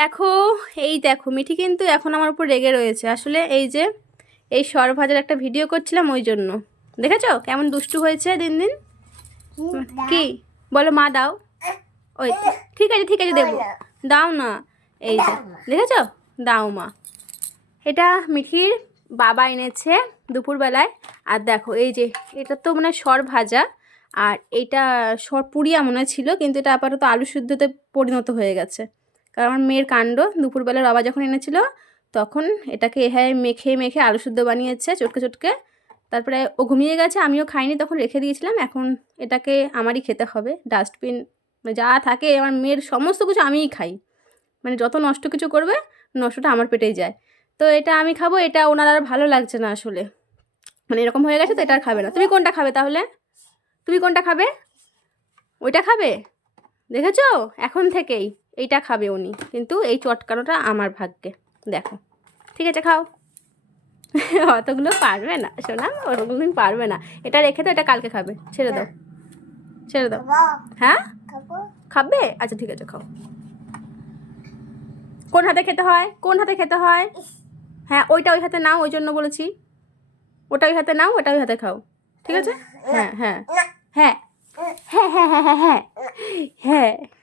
দেখো এই দেখো মিঠি কিন্তু এখন আমার উপর রেগে রয়েছে। আসলে এই যে এই সর ভাজার একটা ভিডিও করছিলাম ওই জন্য। দেখেছ? কেমন দুষ্টু হয়েছে দিন দিন? কি? বলো মা দাও। ওই ঠিক আছে ঠিক আছে দেবো। দাও না। এই যে দেখেছ? দাও মা। এটা মিঠির বাবা এনেছে দুপুরবেলায়। আর দেখো এই যে এটা তো মানে সর ভাজা আর এইটা সর পুড়িয়া মনে ছিল কিন্তু এটা আপাতত আলু সিদ্ধতে পরিণত হয়ে গেছে। কারণ আমার মেয়ের কাণ্ড দুপুরবেলা বাবা যখন এনেছিল, তখন এটাকে এভাবে মেখে মেখে আলু সিদ্ধ বানিয়েছে চটকে চটকে। তারপরে ও ঘুমিয়ে গেছে, আমিও খাইনি, তখন রেখে দিয়েছিলাম, এখন এটাকে আমারই খেতে হবে। ডাস্টবিন যা থাকে, আমার মেয়ের সমস্ত কিছু আমিই খাই। মানে যত নষ্ট কিছু করবে, নষ্টটা আমার পেটেই যায়। তো এটা আমি খাব, এটা ওনার আর ভালো লাগছে না আসলে। মানে এরকম হয়ে গেছে তো, এটা আর খাবে না। তুমি কোনটা খাবে তাহলে? তুমি কোনটা খাবে? ওইটা খাবে? দেখেছ? এখন থেকেই। এইটা খাবে উনি। কিন্তু এই চটকানোটা আমার ভাগ্যে। দেখো। ঠিক আছে খাও। অতগুলো পারবে না শোনা তুমি পারবে না। এটা রেখে দাও এটা কালকে খাবে। ছেড়ে দাও। ছেড়ে দাও। হ্যাঁ? খাবে। আচ্ছা ঠিক আছে খাও। কোন হাতে খেতে হয়? কোন হাতে খেতে হয়? হ্যাঁ ওইটা ওই হাতে নাও ওই জন্য বলেছি। ওটা ওই হাতে নাও ওটা ওই হাতে খাও। ঠিক আছে? হ্যাঁ হ্যাঁ। হ্যাঁ হ্যাঁ হ্যাঁ হ্যাঁ হ্যাঁ। হ্যাঁ হ্যাঁ। এই